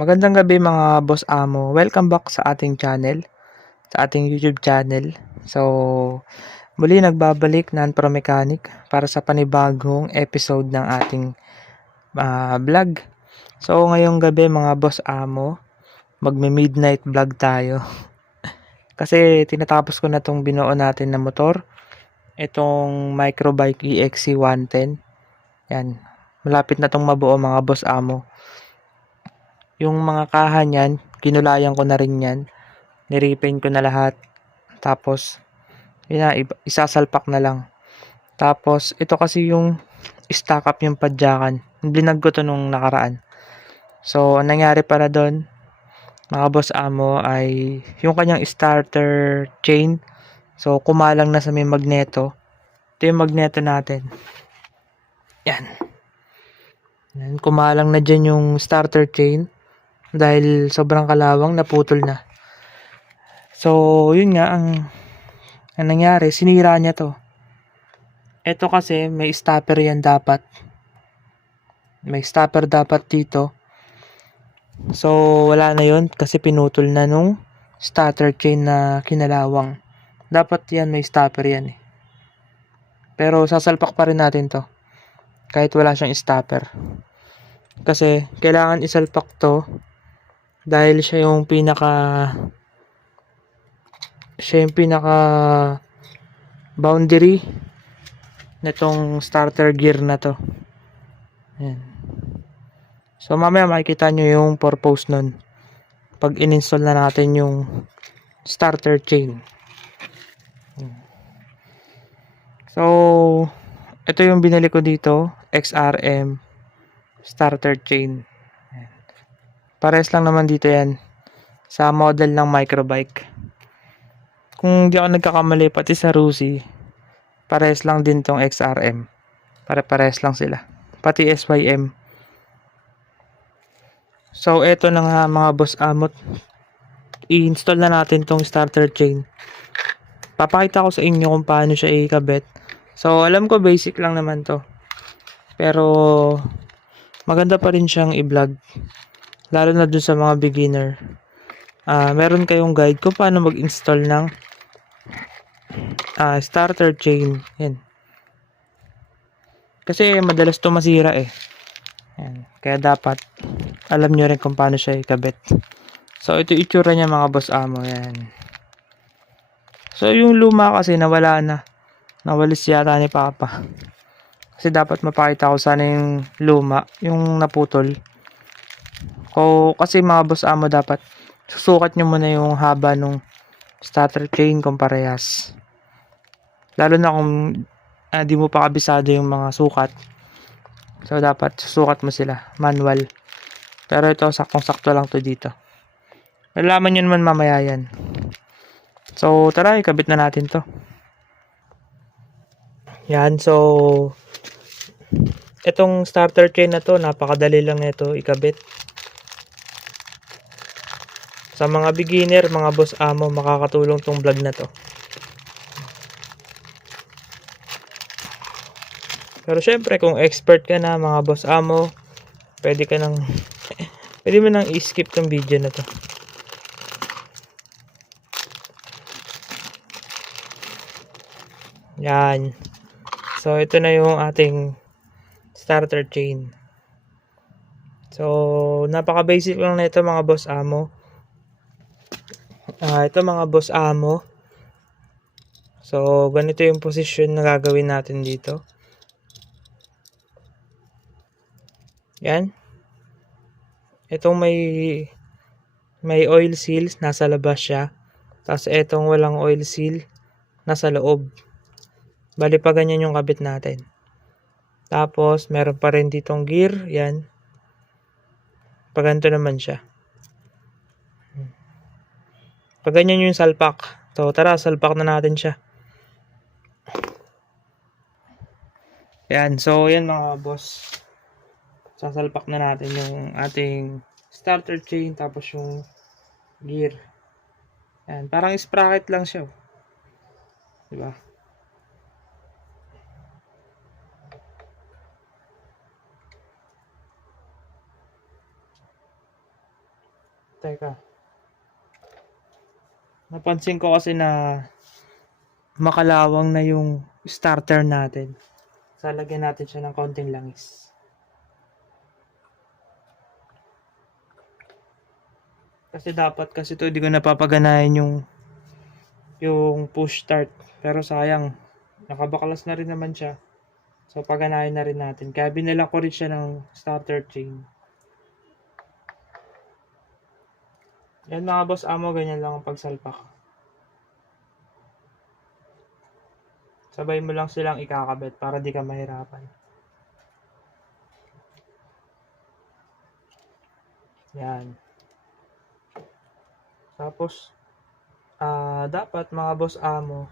Magandang gabi mga boss amo. Welcome back sa ating channel, sa ating YouTube channel. So, muli nagbabalik Pro Mechanic para sa panibagong episode ng ating vlog. So, ngayong gabi mga boss amo, magme-midnight vlog tayo. Kasi tinatapos ko na tong binuo natin na motor, itong Microbike EXC 110. Yan, malapit na tong mabuo mga boss amo. Yung mga kaha niyan, kinulayan ko na rin yan. Nirepaint ko na lahat. Tapos, yun na, isasalpak na lang. Tapos, ito kasi yung stock up yung padyakan. Blinag ko to nung nakaraan. So, ang nangyari para doon, mga boss amo, ay yung kanyang starter chain. So, kumalang na sa may magneto. Ito yung magneto natin. Yan. Yan, kumalang na dyan yung starter chain. Dahil sobrang kalawang, naputol na. So, yun nga, ang nangyari, sinira niya to. Ito kasi, may stopper yan dapat. May stopper dapat dito. So, wala na yun kasi pinutol na nung starter chain na kinalawang. Dapat yan, may stopper yan eh. Pero sasalpak pa rin natin to. Kahit wala siyang stopper. Kasi, kailangan isalpak to. Dahil siya yung pinaka boundary nitong starter gear na to. Ayan. So mamaya makikita nyo yung purpose nun pag in-install na natin yung starter chain. So ito yung binili ko dito, XRM starter chain. Ayan. Pares lang naman dito yan sa model ng Microbike. Kung di ako nagkakamali, pati sa Rusi pares lang din tong XRM. Pare-pares lang sila. Pati SYM. So, eto na nga mga boss amot. I-install na natin tong starter chain. Papakita ko sa inyo kung paano siya ikabit. So, alam ko basic lang naman to. Pero, maganda pa rin siyang i-vlog. Lalo na dun sa mga beginner. Meron kayong guide kung paano mag-install ng starter chain. Yan. Kasi, madalas to masira eh. Yan. Kaya dapat, alam nyo rin kung paano siya ikabit. So, ito itsura niya mga boss amo. Yan. So, yung luma kasi nawala na. Nawalis yata ni Papa. Kasi dapat mapakita ko sana yung luma. Yung naputol. Kasi mga boss amo dapat susukat nyo muna yung haba nung starter chain kung parehas. Lalo na kung di mo pa kabisado yung mga sukat. So, dapat susukat mo sila. Manual. Pero ito, saktong-sakto lang to dito. Nalaman nyo naman mamaya yan. So, tara, ikabit na natin to. Yan, so, itong starter chain na to, napakadali lang nito ikabit. Sa mga beginner, mga boss amo, makakatulong tong vlog na to. Pero syempre, kung expert ka na, mga boss amo, pwede mo nang i-skip tong video na to. Yan. So, ito na yung ating starter chain. So, napaka-basic lang nito mga boss amo. Ito mga boss amo. So, ganito yung position na gagawin natin dito. Yan. Itong may oil seals, nasa labas siya. Tapos itong walang oil seal, nasa loob. Bali pa ganyan yung kabit natin. Tapos, meron pa rin ditong gear. Yan. Pag ganito naman siya. Pag ganyan yung salpak. So, tara, salpak na natin siya. Yan. So, yan mga boss. Sasalpak na natin yung ating starter chain. Tapos yung gear. Yan. Parang sprocket lang siya. Diba? Teka. Napansin ko kasi na makalawang na yung starter natin. So, lagyan natin siya ng konting langis. Kasi dapat kasi ito, hindi ko napapaganahin yung push start. Pero sayang, nakabaklas na rin naman siya. So, paganahin na rin natin. Kaya binila ko rin siya ng starter chain. Yan mga boss amo, ganyan lang ang pagsalpak. Sabay mo lang silang ikakabit para di ka mahirapan. Yan. Tapos, dapat mga boss amo,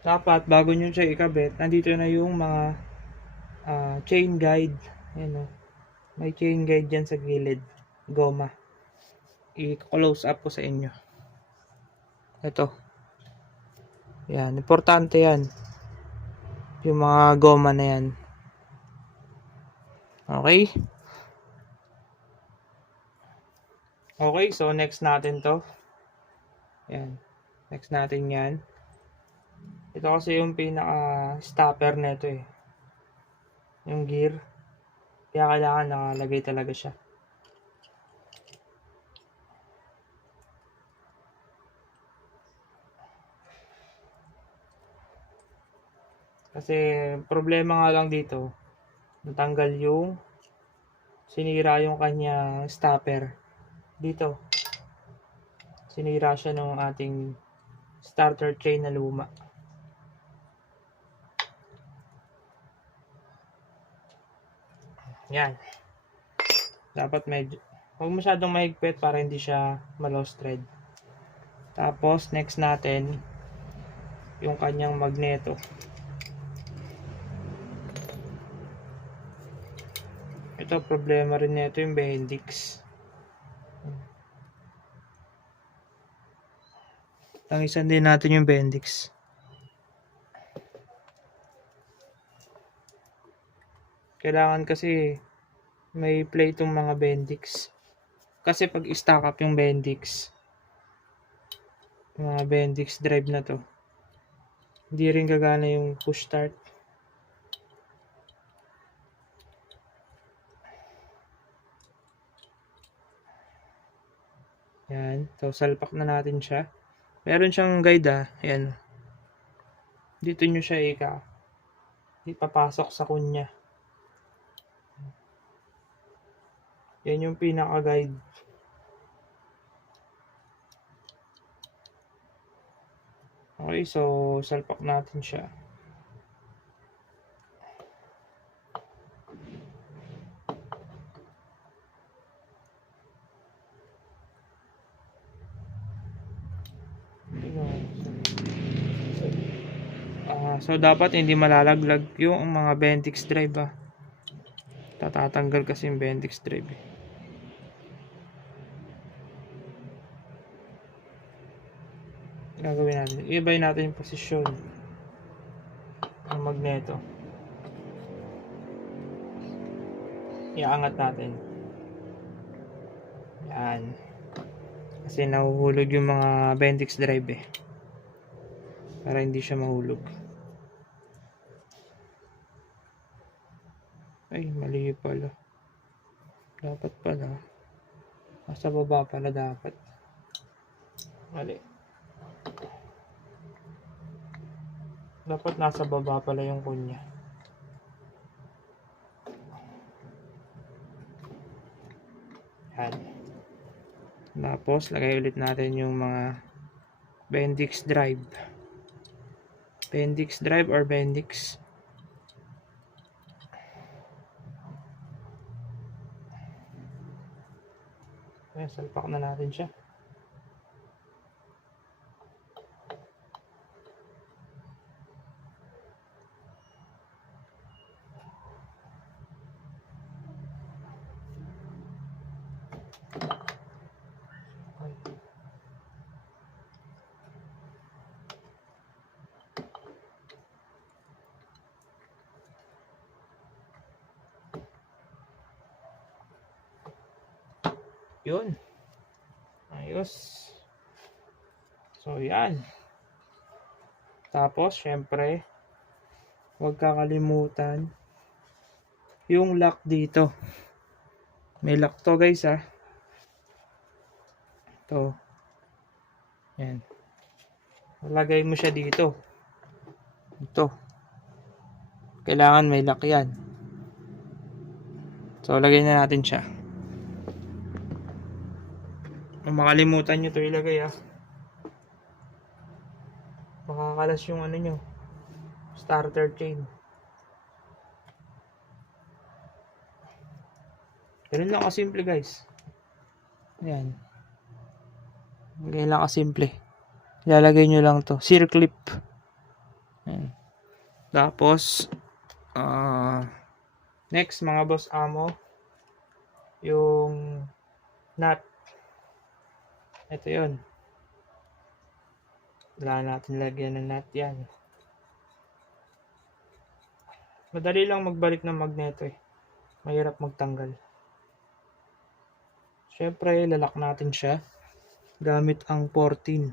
dapat bago nyo siya ikabit, nandito na yung mga chain guide. Ayan o. May chain guide dyan sa gilid. Goma. I-close up ko sa inyo. Ito. Yan. Importante yan. Yung mga goma na yan. Okay? Okay, so next natin to. Yan. Next natin yan. Ito kasi yung pinaka-stopper nito eh. Yung gear. Kaya kailangan nakalagay talaga siya. Kasi problema nga lang dito, natanggal yung sinira yung kanya stopper. Dito. Sinira siya ng ating starter chain na luma. Yan. Dapat medyo, huwag masyadong mahigpit para hindi siya ma-lost thread. Tapos, next natin, yung kanyang magneto. Ito, problema rin nito yung Bendix. Tangisan din natin yung Bendix. Kailangan kasi may plate yung mga Bendix. Kasi pag i-stack up yung Bendix, mga Bendix drive na to, hindi rin gagana yung push start. Yan. So, salpak na natin siya. Meron siyang guide Ayan. Dito nyo siya ipapasok sa kunya. Yan yung pinaka-guide. Okay, so salpak natin siya. So dapat hindi malalaglag yung mga Bendix drive Tatatanggal kasi yung Bendix drive Gagawin natin, i-ibay natin yung posisyon ng magneto. Iaangat natin. Yan. Kasi nahuhulog yung mga Bendix drive para hindi siya mahulog. Ay, mali pala. Dapat pala. Nasa baba pala dapat. Mali. Dapat nasa baba pala yung kunya. Yan. Tapos, lagay ulit natin yung mga Bendix drive. Bendix drive or Bendix. Ayan, salpak na natin siya. Yun. Ayos. So, yan. Tapos, syempre, huwag kakalimutan yung lock dito. May lock to guys ha. Ito. Yan. Lagay mo siya dito. Ito. Kailangan may lock yan. So, lagay na natin siya. Kung makalimutan nyo ito ilagay ha. Makakalas yung ano nyo. Starter chain. Ganun lang kasimple guys. Ayan. Ganyan lang kasimple. Ilalagay nyo lang to. Circlip. Ayan. Tapos, next mga boss amo, yung nut. Ito yun. Wala natin lagyan ng nut yan. Madali lang magbalik ng magneto eh. Mahirap magtanggal. Siyempre, lalak natin siya gamit ang 14.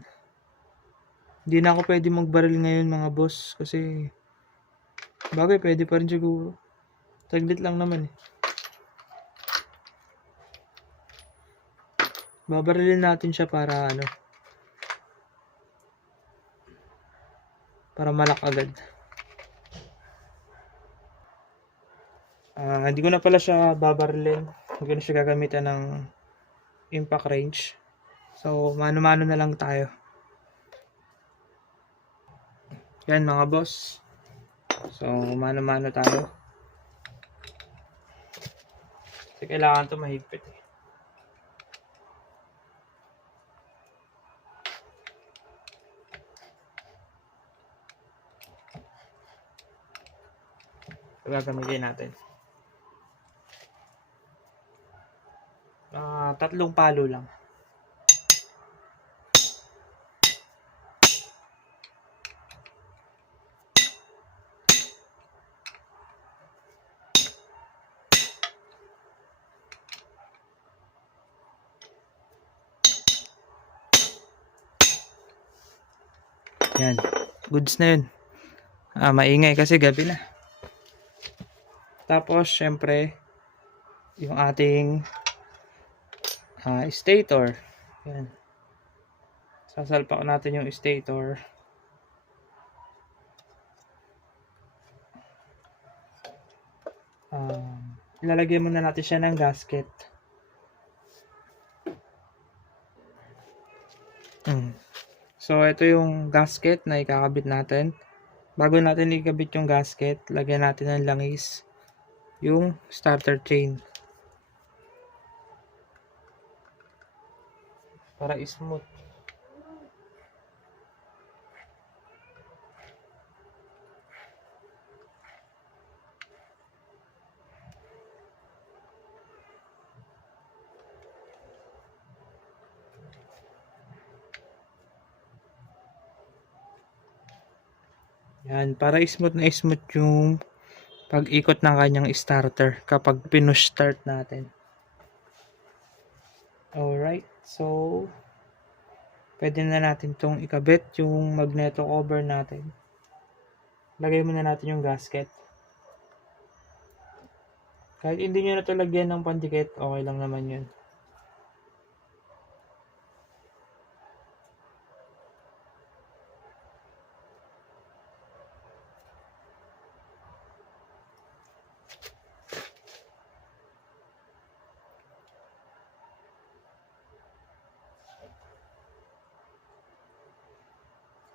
Hindi na ako pwede magbaril ngayon mga boss kasi bagay pwede pa rin siguro. Taglit lang naman eh. Babarilin natin siya para ano, para malak agad. Hindi ko na pala siya babarilin. Hindi ko na siya gagamitan ng impact range. So, mano-mano na lang tayo. Yan mga boss. So, mano-mano tayo. Kasi kailangan ito mahigpit eh. So, gagamitin natin. 3 palo lang. Yan. Goods na yun. Maingay kasi gabi na. Tapos, syempre, yung ating stator. Yan. Sasalpak natin yung stator. Ilalagay muna natin siya ng gasket. So, ito yung gasket na ikakabit natin. Bago natin ikabit yung gasket, lagyan natin ng langis yung starter chain. Para smooth. Yan, para smooth na smooth yung pag-ikot ng kanyang starter kapag pinush start natin. Alright, so pwede na natin tong ikabit yung magneto cover natin. Lagay muna natin yung gasket. Kahit hindi nyo na ito lagyan ng pandikit, okay lang naman yun.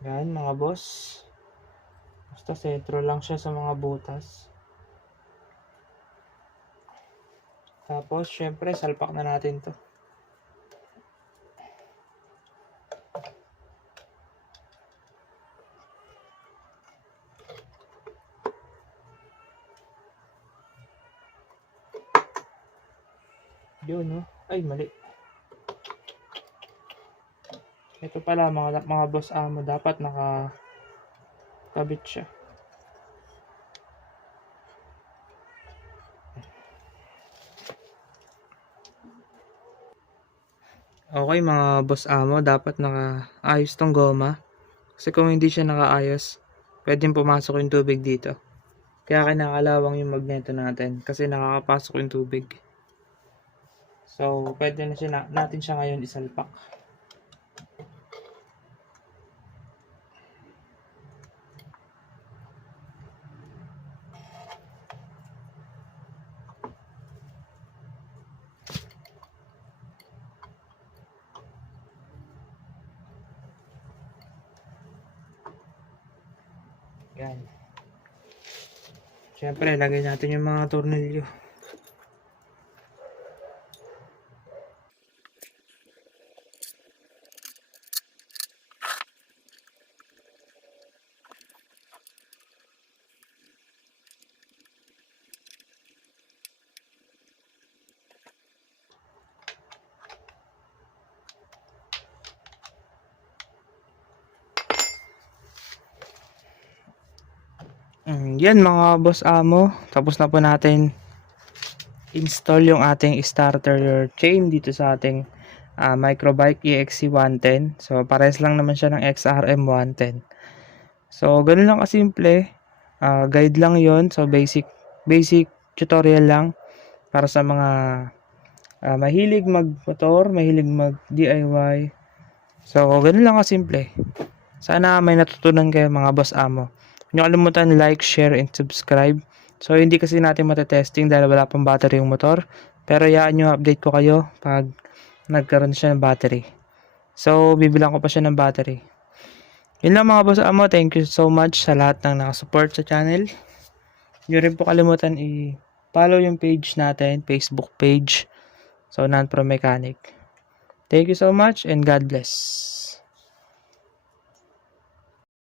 Yan mga boss. Basta sentro lang siya sa mga butas. Tapos syempre salpak na natin to. Yun no? Ay mali. Ito pala mga boss amo, dapat nakakabit siya. Okay mga boss amo, dapat nakaayos tong goma. Kasi kung hindi siya nakaayos, pwedeng pumasok yung tubig dito. Kaya kinakalawang yung magneto natin kasi nakakapasok yung tubig. So, pwede na natin siya ngayon isalpak. Yan. Siyempre, lagay natin yung mga tornilyo. Yan mga boss amo, tapos na po natin install yung ating starter chain dito sa ating Microbike EXC110. So pares lang naman siya ng XRM 110. So ganun lang kasimple, guide lang yon. So basic tutorial lang para sa mga mahilig magmotor, mahilig mag DIY. So ganun lang kasimple. Sana may natutunan kayo mga boss amo. Huwag niyo kalimutan like, share, and subscribe. So, hindi kasi natin matetesting dahil wala pang battery yung motor. Pero yaan nyo, update ko kayo pag nagkaroon siya ng battery. So, bibilang ko pa siya ng battery. Yun lang mga boss amo. Thank you so much sa lahat ng nakasupport sa channel. Hindi rin po kalimutan i-follow yung page natin, Facebook page. So, Non-Pro Mechanic. Thank you so much and God bless.